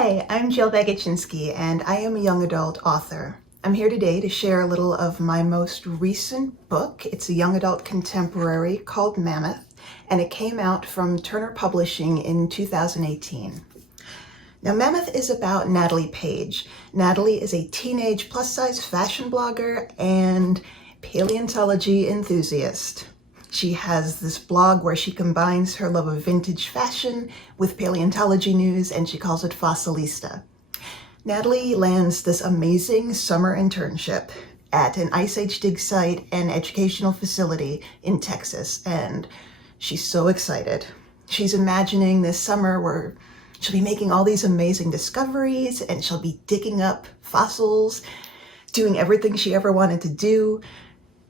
Hi, I'm Jill Baguchinsky, and I am a young adult author. I'm here today to share a little of my most recent book. It's a young adult contemporary called Mammoth, and it came out from Turner Publishing in 2018. Now, Mammoth is about Natalie Page. Natalie is a teenage plus-size fashion blogger and paleontology enthusiast. She has this blog where she combines her love of vintage fashion with paleontology news, and she calls it Fossilista. Natalie lands this amazing summer internship at an Ice Age dig site and educational facility in Texas, and she's so excited. She's imagining this summer where she'll be making all these amazing discoveries, and she'll be digging up fossils, doing everything she ever wanted to do.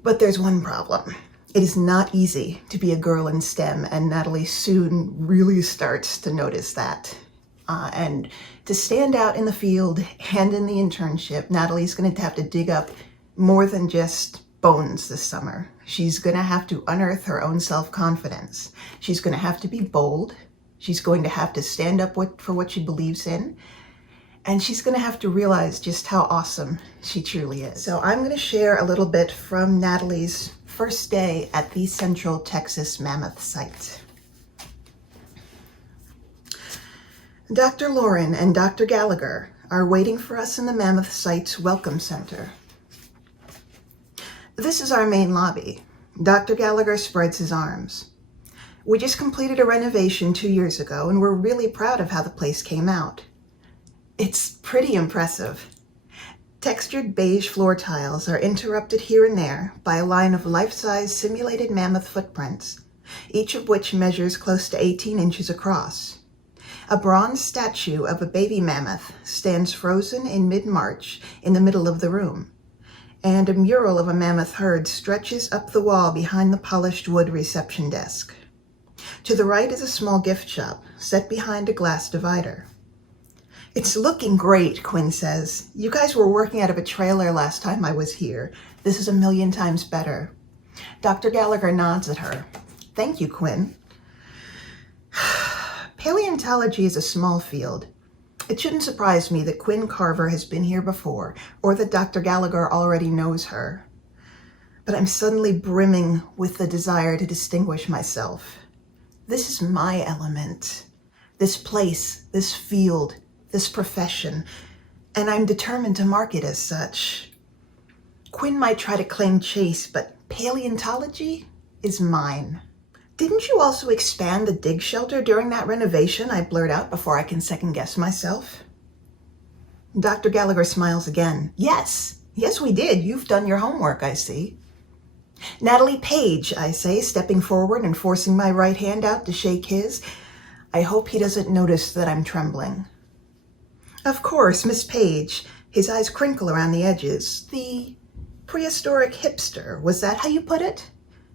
But there's one problem. It is not easy to be a girl in STEM, and Natalie soon really starts to notice that. And to stand out in the field and in the internship, Natalie's going to have to dig up more than just bones this summer. She's going to have to unearth her own self-confidence. She's going to have to be bold. She's going to have to stand up for what she believes in. And she's going to have to realize just how awesome she truly is. So I'm going to share a little bit from Natalie's first day at the Central Texas Mammoth site. Dr. Lauren and Dr. Gallagher are waiting for us in the Mammoth site's Welcome Center. This is our main lobby. Dr. Gallagher spreads his arms. We just completed a renovation 2 years ago, and we're really proud of how the place came out. It's pretty impressive. Textured beige floor tiles are interrupted here and there by a line of life-size simulated mammoth footprints, each of which measures close to 18 inches across. A bronze statue of a baby mammoth stands frozen in mid-March in the middle of the room, and a mural of a mammoth herd stretches up the wall behind the polished wood reception desk. To the right is a small gift shop set behind a glass divider. "It's looking great," Quinn says. "You guys were working out of a trailer last time I was here. This is a million times better." Dr. Gallagher nods at her. "Thank you, Quinn." Paleontology is a small field. It shouldn't surprise me that Quinn Carver has been here before, or that Dr. Gallagher already knows her. But I'm suddenly brimming with the desire to distinguish myself. This is my element. This place, this field, this profession, and I'm determined to mark it as such. Quinn might try to claim chase, but paleontology is mine. "Didn't you also expand the dig shelter during that renovation?" I blurt out before I can second guess myself. Dr. Gallagher smiles again. Yes, we did. You've done your homework, I see." "Natalie Page," I say, stepping forward and forcing my right hand out to shake his. I hope he doesn't notice that I'm trembling. "Of course, Miss Page." His eyes crinkle around the edges. "The prehistoric hipster, was that how you put it?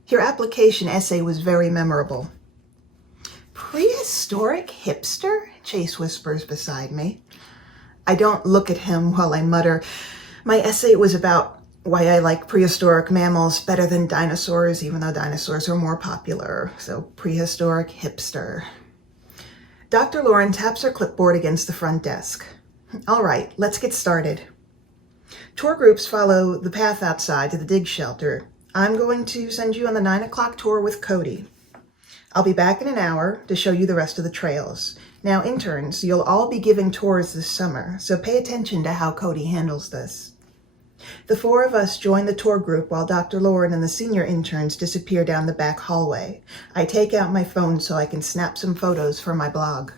Your application essay was very memorable." "Prehistoric hipster?" Chase whispers beside me. I don't look at him while I mutter, "My essay was about why I like prehistoric mammals better than dinosaurs, even though dinosaurs are more popular. So prehistoric hipster." Dr. Lauren taps her clipboard against the front desk. "All right, let's get started. Tour groups follow the path outside to the dig shelter. I'm going to send you on the 9 o'clock tour with Cody. I'll be back in an hour to show you the rest of the trails. Now, interns, you'll all be giving tours this summer, so pay attention to how Cody handles this." The four of us join the tour group while Dr. Lauren and the senior interns disappear down the back hallway. I take out my phone so I can snap some photos for my blog.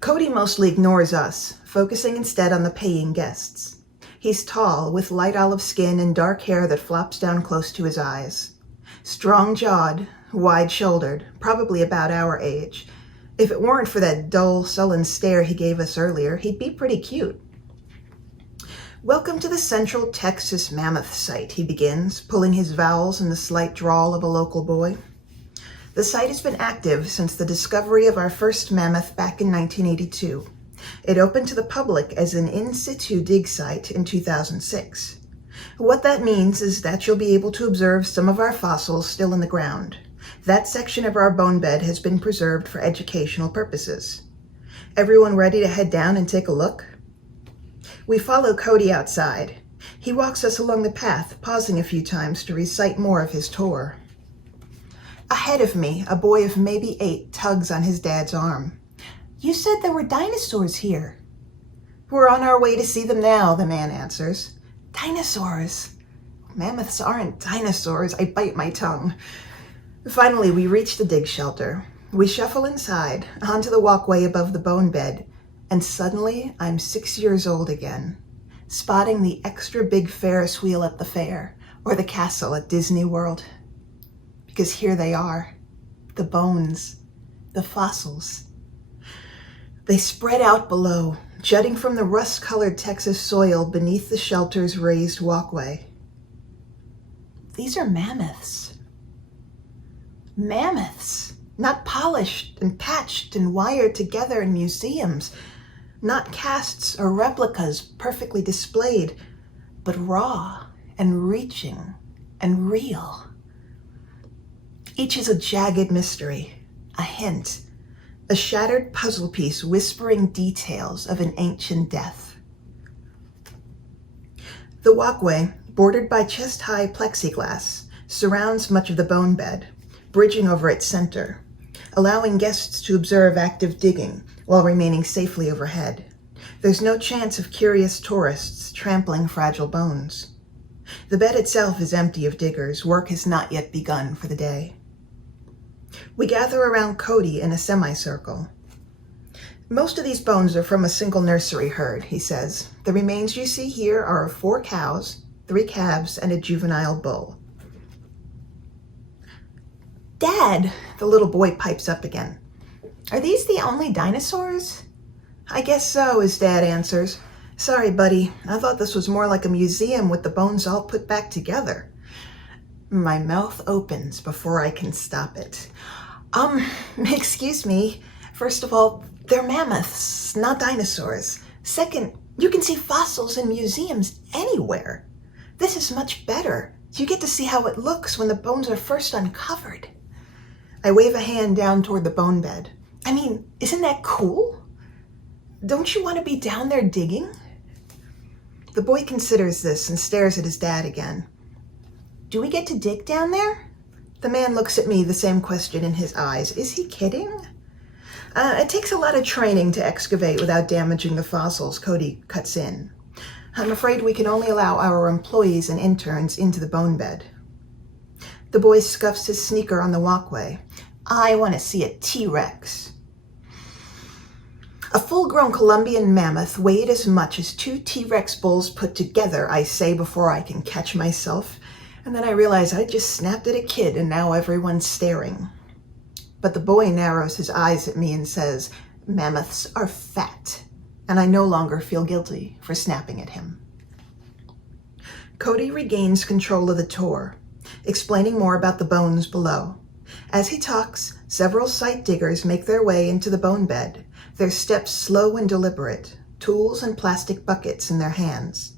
Cody mostly ignores us, focusing instead on the paying guests. He's tall, with light olive skin and dark hair that flops down close to his eyes. Strong-jawed, wide-shouldered, probably about our age. If it weren't for that dull, sullen stare he gave us earlier, he'd be pretty cute. "Welcome to the Central Texas Mammoth site," he begins, pulling his vowels in the slight drawl of a local boy. "The site has been active since the discovery of our first mammoth back in 1982. It opened to the public as an in situ dig site in 2006. What that means is that you'll be able to observe some of our fossils still in the ground. That section of our bone bed has been preserved for educational purposes. Everyone ready to head down and take a look? We follow Cody outside. He walks us along the path, pausing a few times to recite more of his tour. Ahead of me, a boy of maybe 8 tugs on his dad's arm. You said there were dinosaurs here. We're on our way to see them now, the man answers. Dinosaurs? Mammoths aren't dinosaurs. I bite my tongue. Finally, we reach the dig shelter. We shuffle inside, onto the walkway above the bone bed, and suddenly I'm 6 years old again, spotting the extra big Ferris wheel at the fair, or the castle at Disney World. Because here they are, the bones, the fossils. They spread out below, jutting from the rust-colored Texas soil beneath the shelter's raised walkway. These are mammoths. Mammoths, not polished and patched and wired together in museums, not casts or replicas perfectly displayed, but raw and reaching and real. Each is a jagged mystery, a hint, a shattered puzzle piece whispering details of an ancient death. The walkway, bordered by chest-high plexiglass, surrounds much of the bone bed, bridging over its center, allowing guests to observe active digging while remaining safely overhead. There's no chance of curious tourists trampling fragile bones. The bed itself is empty of diggers. Work has not yet begun for the day. We gather around Cody in a semicircle. Most of these bones are from a single nursery herd, he says. The remains you see here are of 4 cows, 3 calves, and a juvenile bull. Dad, the little boy pipes up again. Are these the only dinosaurs? I guess so, his dad answers. Sorry, buddy. I thought this was more like a museum with the bones all put back together. My mouth opens before I can stop it. Excuse me. First of all, they're mammoths, not dinosaurs. Second, you can see fossils in museums anywhere. This is much better. You get to see how it looks when the bones are first uncovered. I wave a hand down toward the bone bed. I mean, isn't that cool? Don't you want to be down there digging? The boy considers this and stares at his dad again. Do we get to dig down there? The man looks at me, the same question in his eyes. Is he kidding? It takes a lot of training to excavate without damaging the fossils, Cody cuts in. I'm afraid we can only allow our employees and interns into the bone bed. The boy scuffs his sneaker on the walkway. I want to see a T-Rex. A full-grown Colombian mammoth weighed as much as 2 T-Rex bulls put together, I say before I can catch myself. And then I realize I just snapped at a kid and now everyone's staring. But the boy narrows his eyes at me and says, mammoths are fat. And I no longer feel guilty for snapping at him. Cody regains control of the tour, explaining more about the bones below. As he talks, several sight diggers make their way into the bone bed, their steps slow and deliberate, tools and plastic buckets in their hands.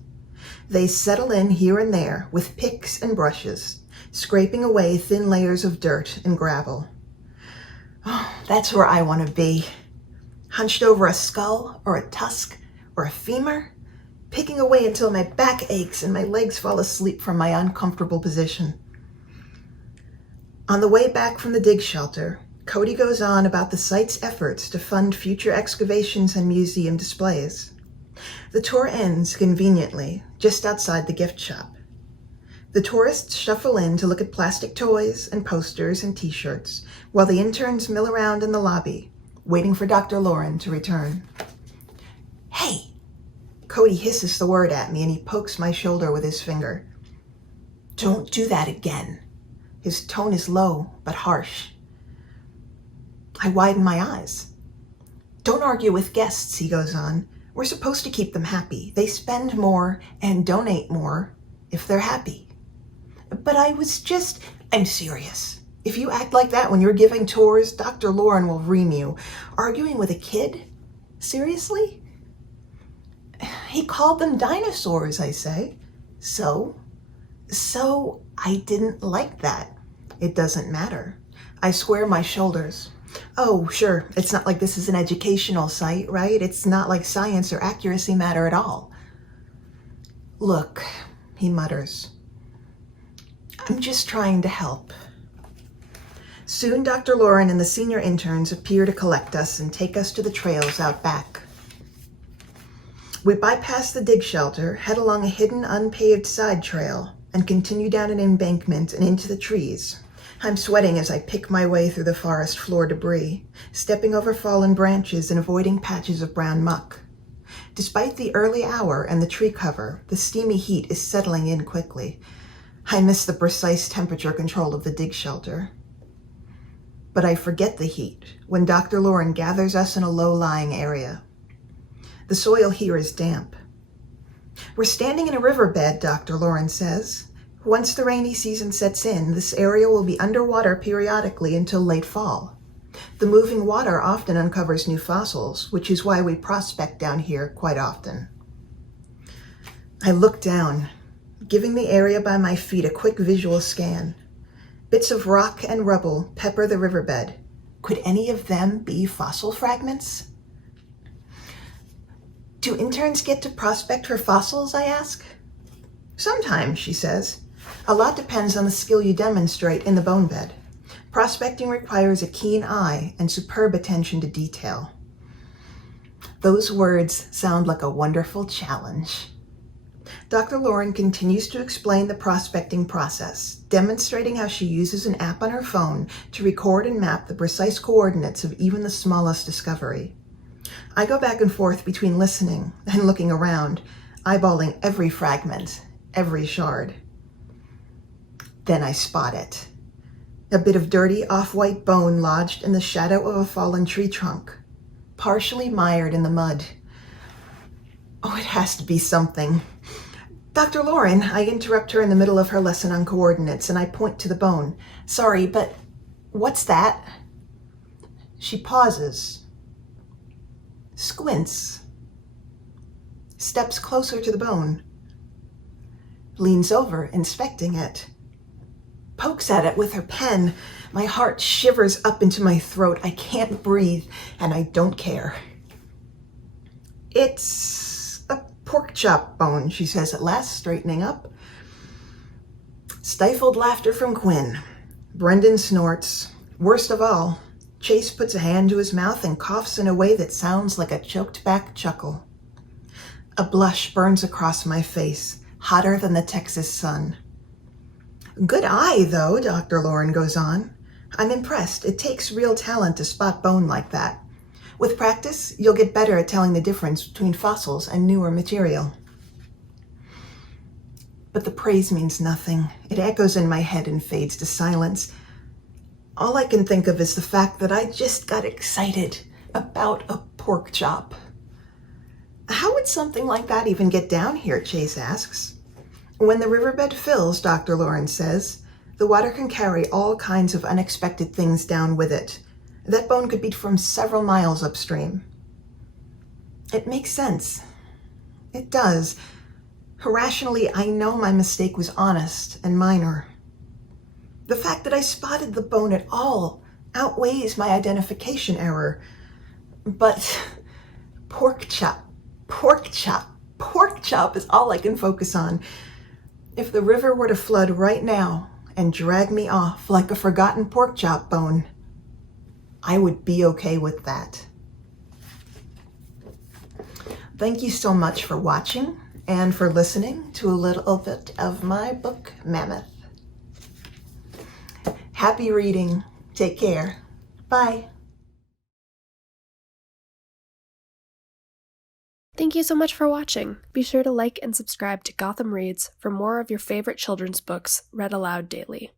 They settle in here and there with picks and brushes, scraping away thin layers of dirt and gravel. Oh, that's where I want to be. Hunched over a skull or a tusk or a femur, picking away until my back aches and my legs fall asleep from my uncomfortable position. On the way back from the dig shelter, Cody goes on about the site's efforts to fund future excavations and museum displays. The tour ends conveniently just outside the gift shop. The tourists shuffle in to look at plastic toys and posters and t-shirts, while the interns mill around in the lobby, waiting for Dr. Lauren to return. Hey! Cody hisses the word at me and he pokes my shoulder with his finger. Don't do that again. His tone is low but harsh. I widen my eyes. Don't argue with guests, he goes on. We're supposed to keep them happy. They spend more and donate more if they're happy. But I'm serious. If you act like that when you're giving tours, Dr. Lauren will ream you. Arguing with a kid? Seriously? He called them dinosaurs, I say. So I didn't like that. It doesn't matter. I square my shoulders. Oh, sure, it's not like this is an educational site, right? It's not like science or accuracy matter at all. Look, he mutters, I'm just trying to help. Soon Dr. Lauren and the senior interns appear to collect us and take us to the trails out back. We bypass the dig shelter, head along a hidden, unpaved side trail, and continue down an embankment and into the trees. I'm sweating as I pick my way through the forest floor debris, stepping over fallen branches and avoiding patches of brown muck. Despite the early hour and the tree cover, the steamy heat is settling in quickly. I miss the precise temperature control of the dig shelter. But I forget the heat when Dr. Lauren gathers us in a low-lying area. The soil here is damp. We're standing in a riverbed, Dr. Lauren says. Once the rainy season sets in, this area will be underwater periodically until late fall. The moving water often uncovers new fossils, which is why we prospect down here quite often. I look down, giving the area by my feet a quick visual scan. Bits of rock and rubble pepper the riverbed. Could any of them be fossil fragments? Do interns get to prospect for fossils, I ask? Sometimes, she says. A lot depends on the skill you demonstrate in the bone bed. Prospecting requires a keen eye and superb attention to detail. Those words sound like a wonderful challenge. Dr. Lauren continues to explain the prospecting process, demonstrating how she uses an app on her phone to record and map the precise coordinates of even the smallest discovery. I go back and forth between listening and looking around, eyeballing every fragment, every shard. Then I spot it. A bit of dirty off-white bone lodged in the shadow of a fallen tree trunk, partially mired in the mud. Oh, it has to be something. Dr. Lauren, I interrupt her in the middle of her lesson on coordinates and I point to the bone. Sorry, but what's that? She pauses, squints, steps closer to the bone, leans over, inspecting it, pokes at it with her pen. My heart shivers up into my throat. I can't breathe, and I don't care. It's a pork chop bone, she says at last, straightening up. Stifled laughter from Quinn. Brendan snorts. Worst of all, Chase puts a hand to his mouth and coughs in a way that sounds like a choked-back chuckle. A blush burns across my face, hotter than the Texas sun. Good eye, though, Dr. Lauren goes on. I'm impressed. It takes real talent to spot bone like that. With practice, you'll get better at telling the difference between fossils and newer material. But the praise means nothing. It echoes in my head and fades to silence. All I can think of is the fact that I just got excited about a pork chop. How would something like that even get down here, Chase asks. When the riverbed fills, Dr. Lauren says, the water can carry all kinds of unexpected things down with it. That bone could be from several miles upstream. It makes sense. It does. Rationally, I know my mistake was honest and minor. The fact that I spotted the bone at all outweighs my identification error. But pork chop is all I can focus on. If the river were to flood right now and drag me off like a forgotten pork chop bone, I would be okay with that. Thank you so much for watching and for listening to a little bit of my book, Mammoth. Happy reading. Take care. Bye. Thank you so much for watching. Be sure to like and subscribe to Gotham Reads for more of your favorite children's books read aloud daily.